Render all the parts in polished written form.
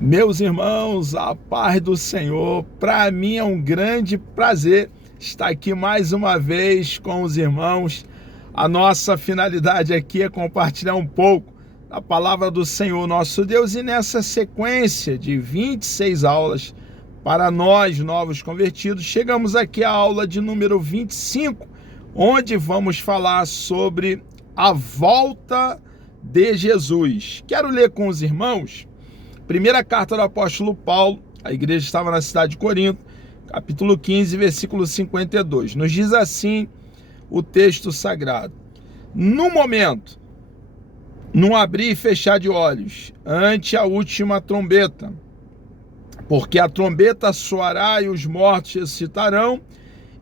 Meus irmãos, a paz do Senhor, para mim é um grande prazer estar aqui mais uma vez com os irmãos. A nossa finalidade aqui é compartilhar um pouco da palavra do Senhor nosso Deus, e nessa sequência de 26 aulas para nós novos convertidos, chegamos aqui à aula de número 25, onde vamos falar sobre a volta de Jesus. Quero ler com os irmãos primeira carta do apóstolo Paulo, a igreja estava na cidade de Corinto, capítulo 15, versículo 52. Nos diz assim o texto sagrado: no momento, num abrir e fechar de olhos, ante a última trombeta, porque a trombeta soará e os mortos ressuscitarão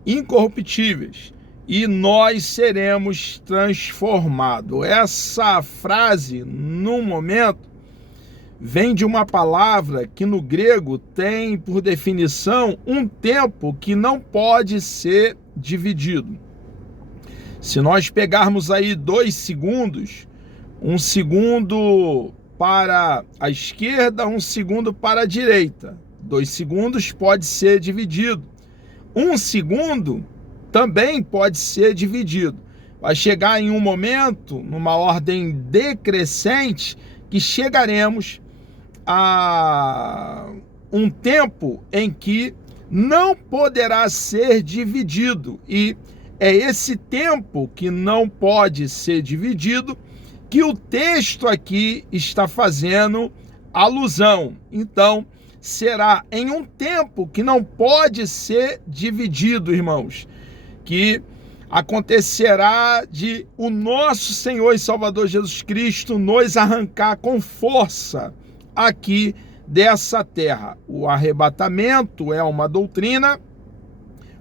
incorruptíveis, e nós seremos transformados. Essa frase, no momento, vem de uma palavra que no grego tem por definição um tempo que não pode ser dividido. Se nós pegarmos aí 2 segundos, 1 segundo para a esquerda, 1 segundo para a direita, 2 segundos pode ser dividido. 1 segundo também pode ser dividido. Vai chegar em um momento, numa ordem decrescente, que chegaremos a um tempo em que não poderá ser dividido, e é esse tempo que não pode ser dividido que o texto aqui está fazendo alusão. Então, será em um tempo que não pode ser dividido, irmãos, que acontecerá de o nosso Senhor e Salvador Jesus Cristo nos arrancar com força aqui dessa terra. O arrebatamento é uma doutrina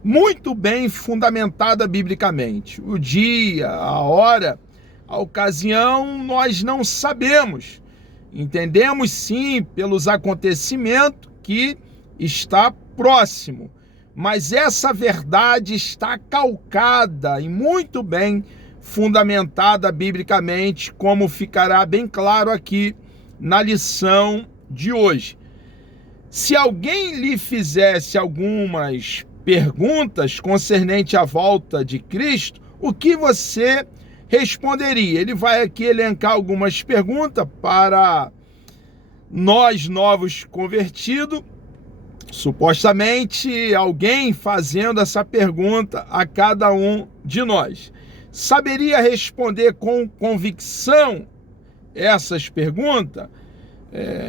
muito bem fundamentada biblicamente. O dia, a hora, a ocasião, nós não sabemos. Entendemos sim pelos acontecimentos que está próximo, mas essa verdade está calcada e muito bem fundamentada biblicamente, como ficará bem claro aqui na lição de hoje. Se alguém lhe fizesse algumas perguntas concernente à volta de Cristo, o que você responderia? Ele vai aqui elencar algumas perguntas para nós novos convertidos, supostamente alguém fazendo essa pergunta a cada um de nós. Saberia responder com convicção essas perguntas?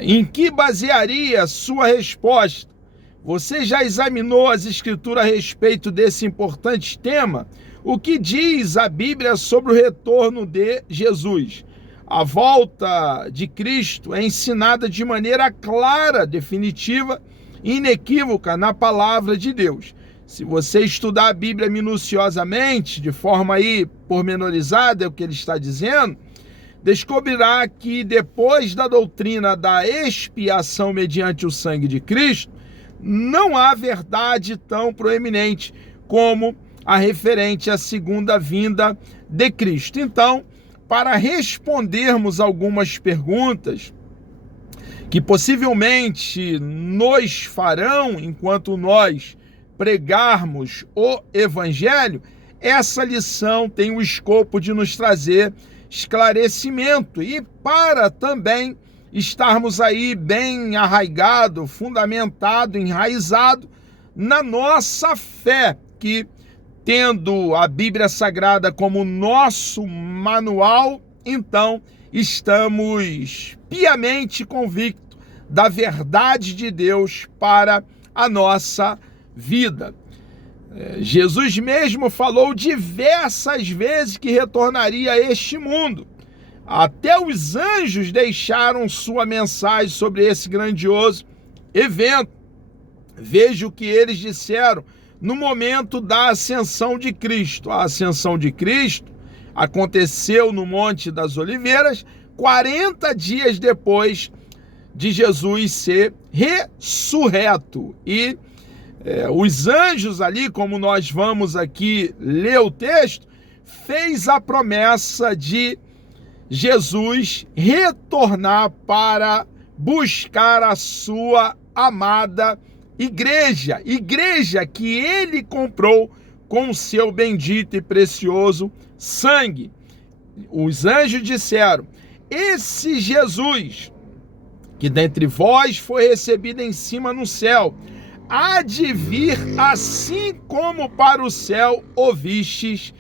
Em que basearia a sua resposta? Você já examinou as escrituras a respeito desse importante tema? O que diz a Bíblia sobre o retorno de Jesus? A volta de Cristo é ensinada de maneira clara, definitiva e inequívoca na palavra de Deus. Se você estudar a Bíblia minuciosamente, de forma aí pormenorizada, é o que ele está dizendo, descobrirá que depois da doutrina da expiação mediante o sangue de Cristo, não há verdade tão proeminente como a referente à segunda vinda de Cristo. Então, para respondermos algumas perguntas que possivelmente nos farão enquanto nós pregarmos o Evangelho, essa lição tem o escopo de nos trazer esclarecimento, e para também estarmos aí bem arraigado, fundamentado, enraizado na nossa fé, que tendo a Bíblia Sagrada como nosso manual, então estamos piamente convictos da verdade de Deus para a nossa vida. Jesus mesmo falou diversas vezes que retornaria a este mundo. Até os anjos deixaram sua mensagem sobre esse grandioso evento. Veja o que eles disseram no momento da ascensão de Cristo. A ascensão de Cristo aconteceu no Monte das Oliveiras, 40 dias depois de Jesus ser ressurreto. E os anjos ali, como nós vamos aqui ler o texto, fez a promessa de Jesus retornar para buscar a sua amada igreja, igreja que ele comprou com seu bendito e precioso sangue. Os anjos disseram: esse Jesus, que dentre vós foi recebido em cima no céu, há de vir assim como para o céu o vistes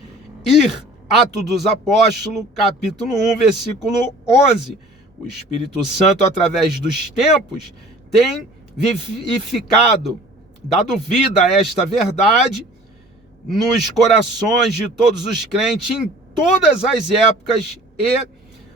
ir. Atos dos Apóstolos, capítulo 1, versículo 11. O Espírito Santo, através dos tempos, tem vivificado, dado vida a esta verdade nos corações de todos os crentes em todas as épocas e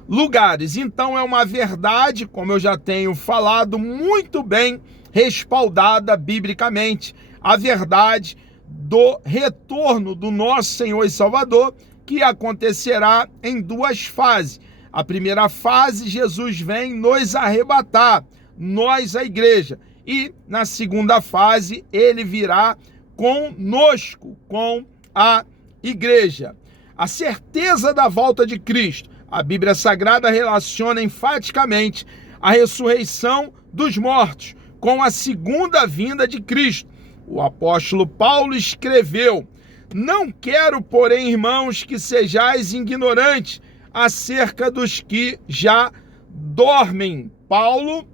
lugares. Então é uma verdade, como eu já tenho falado, muito bem respaldada biblicamente, a verdade do retorno do nosso Senhor e Salvador, que acontecerá em duas fases. A primeira fase, Jesus vem nos arrebatar, nós, a igreja. E na segunda fase, ele virá conosco, com a igreja. A certeza da volta de Cristo. A Bíblia Sagrada relaciona enfaticamente a ressurreição dos mortos com a segunda vinda de Cristo. O apóstolo Paulo escreveu: não quero, porém, irmãos, que sejais ignorantes acerca dos que já dormem. Paulo,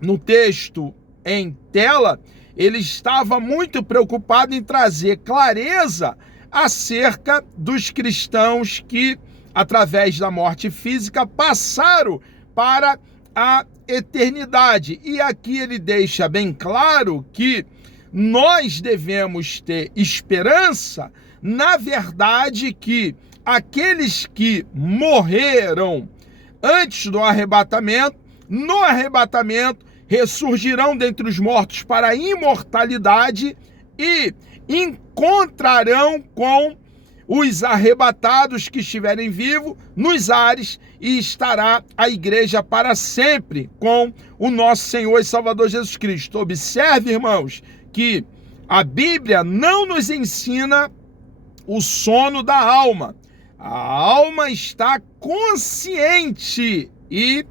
no texto em tela, ele estava muito preocupado em trazer clareza acerca dos cristãos que, através da morte física, passaram para a eternidade. E aqui ele deixa bem claro que nós devemos ter esperança, na verdade, que aqueles que morreram antes do arrebatamento, no arrebatamento, ressurgirão dentre os mortos para a imortalidade e encontrarão com os arrebatados que estiverem vivos nos ares, e estará a igreja para sempre com o nosso Senhor e Salvador Jesus Cristo. Observe, irmãos, que a Bíblia não nos ensina o sono da alma. A alma está consciente e,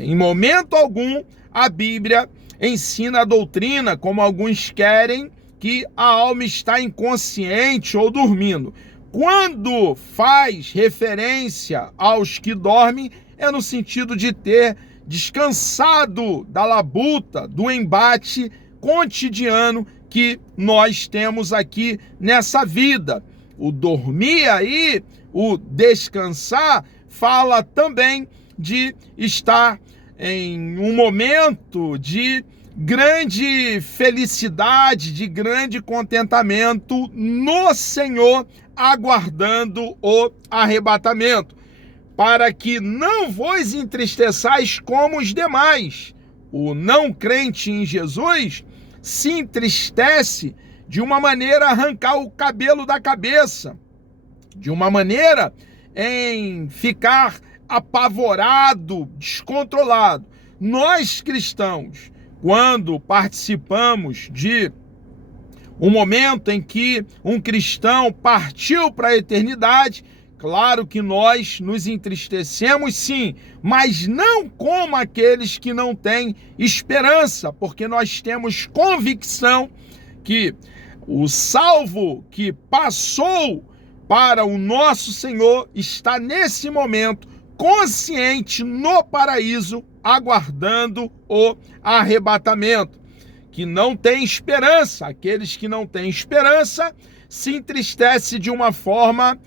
em momento algum, a Bíblia ensina a doutrina, como alguns querem, que a alma está inconsciente ou dormindo. Quando faz referência aos que dormem, é no sentido de ter descansado da labuta, do embate cotidiano que nós temos aqui nessa vida. O dormir aí, o descansar, fala também de estar em um momento de grande felicidade, de grande contentamento no Senhor, aguardando o arrebatamento, para que não vos entristeçais como os demais. O não crente em Jesus se entristece de uma maneira a arrancar o cabelo da cabeça, de uma maneira em ficar apavorado, descontrolado. Nós cristãos, quando participamos de um momento em que um cristão partiu para a eternidade, claro que nós nos entristecemos sim, mas não como aqueles que não têm esperança, porque nós temos convicção que o salvo que passou para o nosso Senhor está nesse momento consciente no paraíso, aguardando o arrebatamento. Que não tem esperança, aqueles que não têm esperança se entristecem de uma forma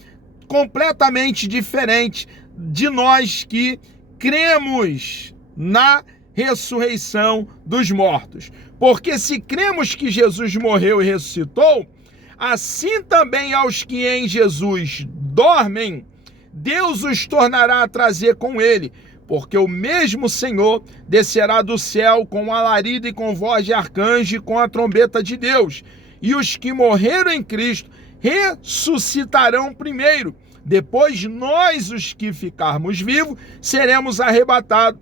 completamente diferente de nós que cremos na ressurreição dos mortos. Porque se cremos que Jesus morreu e ressuscitou, assim também aos que em Jesus dormem, Deus os tornará a trazer com ele, porque o mesmo Senhor descerá do céu com alarido e com voz de arcanjo e com a trombeta de Deus, e os que morreram em Cristo ressuscitarão primeiro. Depois nós, os que ficarmos vivos, seremos arrebatados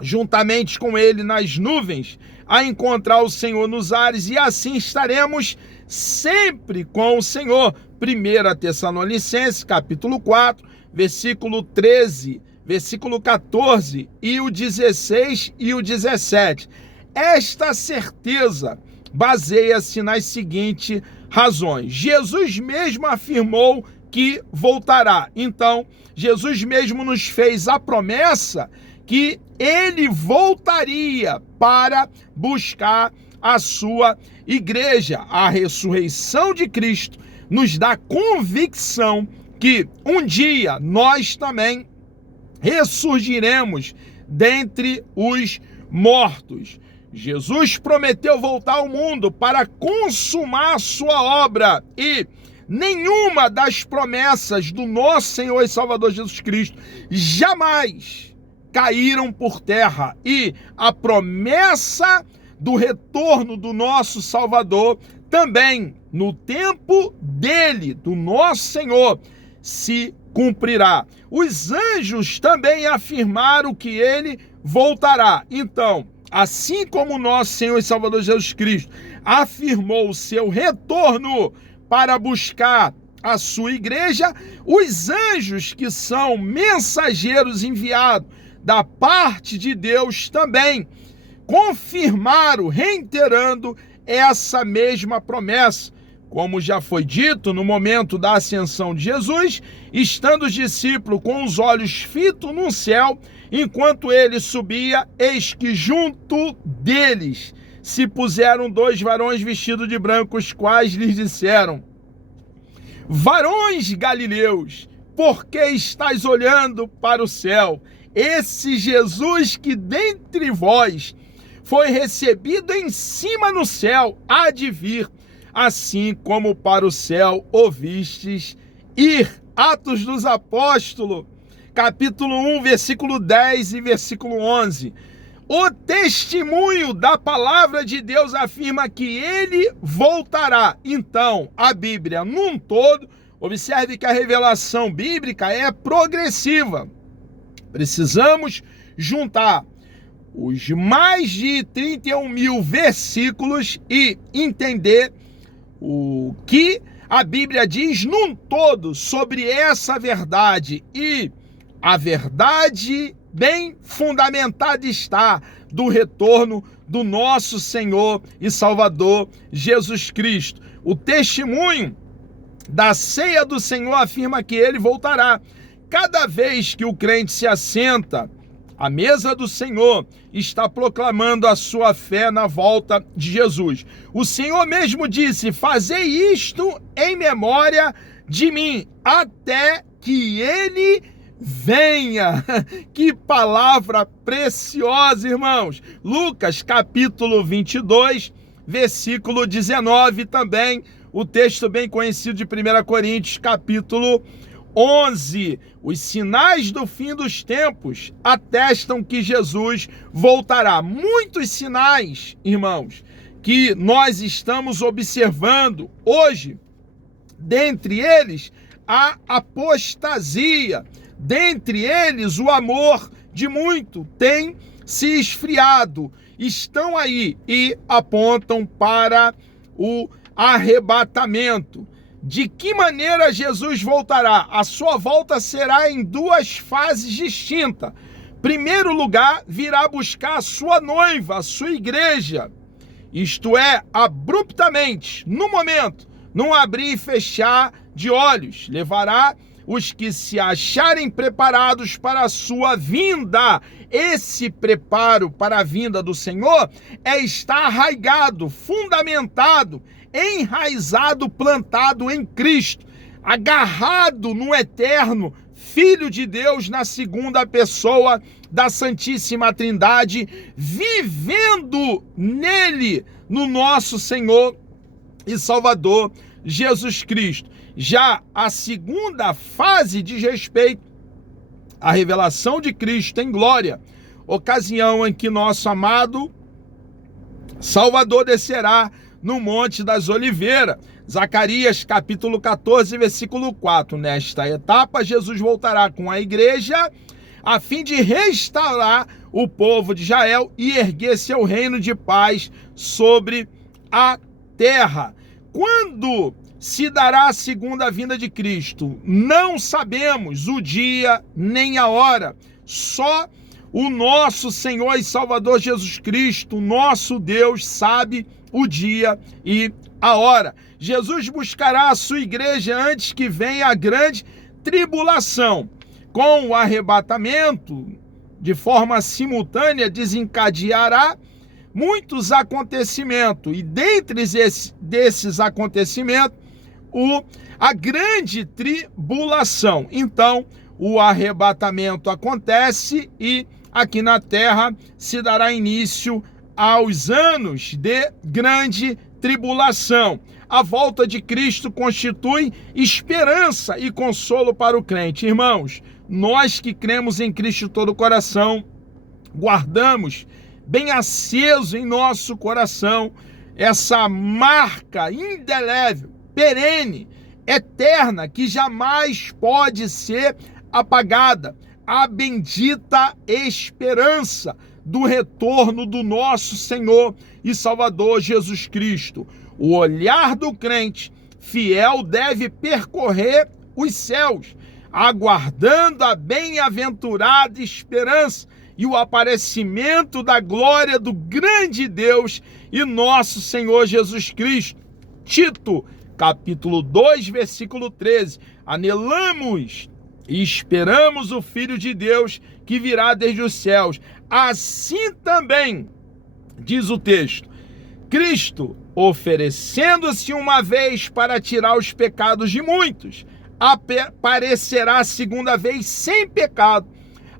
juntamente com ele nas nuvens, a encontrar o Senhor nos ares, e assim estaremos sempre com o Senhor. 1 Tessalonicenses, capítulo 4, versículo 13, versículo 14, e o 16 e o 17. Esta certeza baseia-se nas seguintes razões. Jesus mesmo afirmou que voltará. Então, Jesus mesmo nos fez a promessa que ele voltaria para buscar a sua igreja. A ressurreição de Cristo nos dá convicção que um dia nós também ressurgiremos dentre os mortos. Jesus prometeu voltar ao mundo para consumar a sua obra e nenhuma das promessas do nosso Senhor e Salvador Jesus Cristo jamais caíram por terra. E a promessa do retorno do nosso Salvador também, no tempo dele, do nosso Senhor, se cumprirá. Os anjos também afirmaram que ele voltará. Então, assim como nosso Senhor e Salvador Jesus Cristo afirmou o seu retorno para buscar a sua igreja, os anjos, que são mensageiros enviados da parte de Deus, também confirmaram, reiterando essa mesma promessa. Como já foi dito, no momento da ascensão de Jesus, estando os discípulos com os olhos fitos no céu, enquanto ele subia, eis que junto deles se puseram 2 varões vestidos de branco, os quais lhes disseram: varões galileus, por que estáis olhando para o céu? Esse Jesus que dentre vós foi recebido em cima no céu, há de vir, assim como para o céu ouvistes ir. Atos dos Apóstolos, capítulo 1, versículo 10 e versículo 11. O testemunho da palavra de Deus afirma que ele voltará. Então, a Bíblia num todo, observe que a revelação bíblica é progressiva. Precisamos juntar os mais de 31 mil versículos e entender o que a Bíblia diz num todo sobre essa verdade. E a verdade bem fundamentada está do retorno do nosso Senhor e Salvador Jesus Cristo. O testemunho da ceia do Senhor afirma que ele voltará. Cada vez que o crente se assenta à mesa do Senhor, está proclamando a sua fé na volta de Jesus. O Senhor mesmo disse: fazei isto em memória de mim, até que ele venha. Que palavra preciosa, irmãos. Lucas capítulo 22, versículo 19 também, o texto bem conhecido de 1 Coríntios capítulo 11. Os sinais do fim dos tempos atestam que Jesus voltará. Muitos sinais, irmãos, que nós estamos observando hoje. Dentre eles, a apostasia. Dentre eles, o amor de muito tem se esfriado. Estão aí e apontam para o arrebatamento. De que maneira Jesus voltará? A sua volta será em 2 fases distintas. Primeiro lugar, virá buscar a sua noiva, a sua igreja. Isto é, abruptamente, no momento, num abrir e fechar de olhos. Levará os que se acharem preparados para a sua vinda. Esse preparo para a vinda do Senhor é estar arraigado, fundamentado, enraizado, plantado em Cristo, agarrado no eterno Filho de Deus, na segunda pessoa da Santíssima Trindade, vivendo nele, no nosso Senhor e Salvador Jesus Cristo. Já a segunda fase diz respeito à revelação de Cristo em glória, ocasião em que nosso amado Salvador descerá no Monte das Oliveiras. Zacarias capítulo 14, versículo 4. Nesta etapa, Jesus voltará com a igreja a fim de restaurar o povo de Israel e erguer seu reino de paz sobre a terra. Quando se dará a segunda vinda de Cristo? Não sabemos o dia nem a hora. Só o nosso Senhor e Salvador Jesus Cristo, o nosso Deus, sabe o dia e a hora. Jesus buscará a sua igreja antes que venha a grande tribulação. Com o arrebatamento, de forma simultânea, desencadeará muitos acontecimentos. E dentre desses acontecimentos, a grande tribulação. Então, o arrebatamento acontece e aqui na terra se dará início aos anos de grande tribulação. A volta de Cristo constitui esperança e consolo para o crente. Irmãos, nós que cremos em Cristo de todo o coração, guardamos bem aceso em nosso coração essa marca indelével, perene, eterna, que jamais pode ser apagada, a bendita esperança do retorno do nosso Senhor e Salvador Jesus Cristo. O olhar do crente fiel deve percorrer os céus, aguardando a bem-aventurada esperança e o aparecimento da glória do grande Deus e nosso Senhor Jesus Cristo. Tito, capítulo 2, versículo 13. Anelamos e esperamos o Filho de Deus que virá desde os céus. Assim também, diz o texto, Cristo, oferecendo-se uma vez para tirar os pecados de muitos, aparecerá a segunda vez sem pecado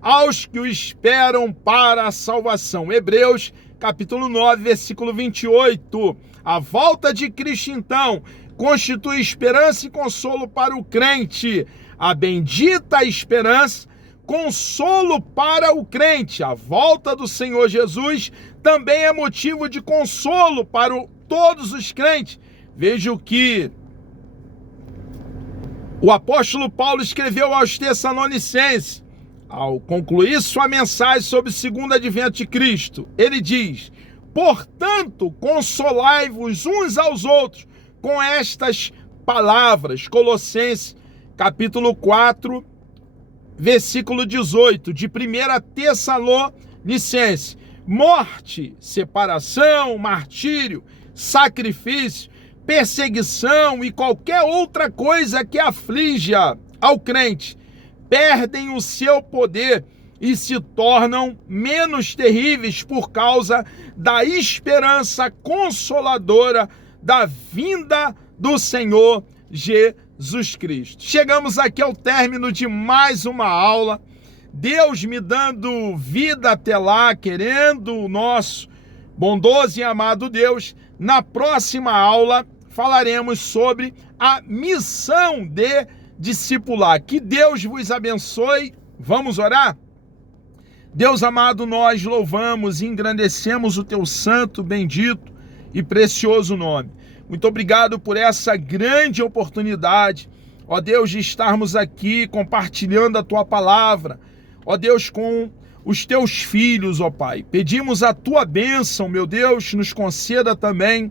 aos que o esperam para a salvação. Hebreus, capítulo 9, versículo 28. A volta de Cristo, então, constitui esperança e consolo para o crente. A bendita esperança, consolo para o crente. A volta do Senhor Jesus também é motivo de consolo para todos os crentes. Veja o que o apóstolo Paulo escreveu aos Tessalonicenses, ao concluir sua mensagem sobre o segundo advento de Cristo. Ele diz: portanto, consolai-vos uns aos outros com estas palavras. Colossenses, capítulo 4, versículo 18, de 1 Tessalonicenses. Morte, separação, martírio, sacrifício, perseguição e qualquer outra coisa que aflija ao crente perdem o seu poder e se tornam menos terríveis por causa da esperança consoladora da vinda do Senhor Jesus Cristo. Chegamos aqui ao término de mais uma aula, Deus me dando vida até lá, querendo o nosso bondoso e amado Deus. Na próxima aula falaremos sobre a missão de discipular. Que Deus vos abençoe. Vamos orar? Deus amado, nós louvamos e engrandecemos o teu santo, bendito e precioso nome. Muito obrigado por essa grande oportunidade, ó Deus, de estarmos aqui compartilhando a tua palavra, ó Deus, com os teus filhos, ó Pai. Pedimos a tua bênção, meu Deus, nos conceda também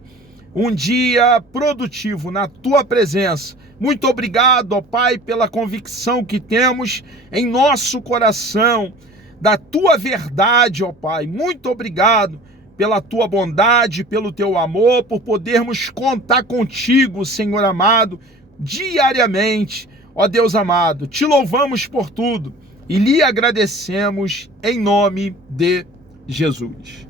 um dia produtivo na tua presença. Muito obrigado, ó Pai, pela convicção que temos em nosso coração da tua verdade, ó Pai. Muito obrigado pela tua bondade, pelo teu amor, por podermos contar contigo, Senhor amado, diariamente. Ó Deus amado, te louvamos por tudo e lhe agradecemos em nome de Jesus.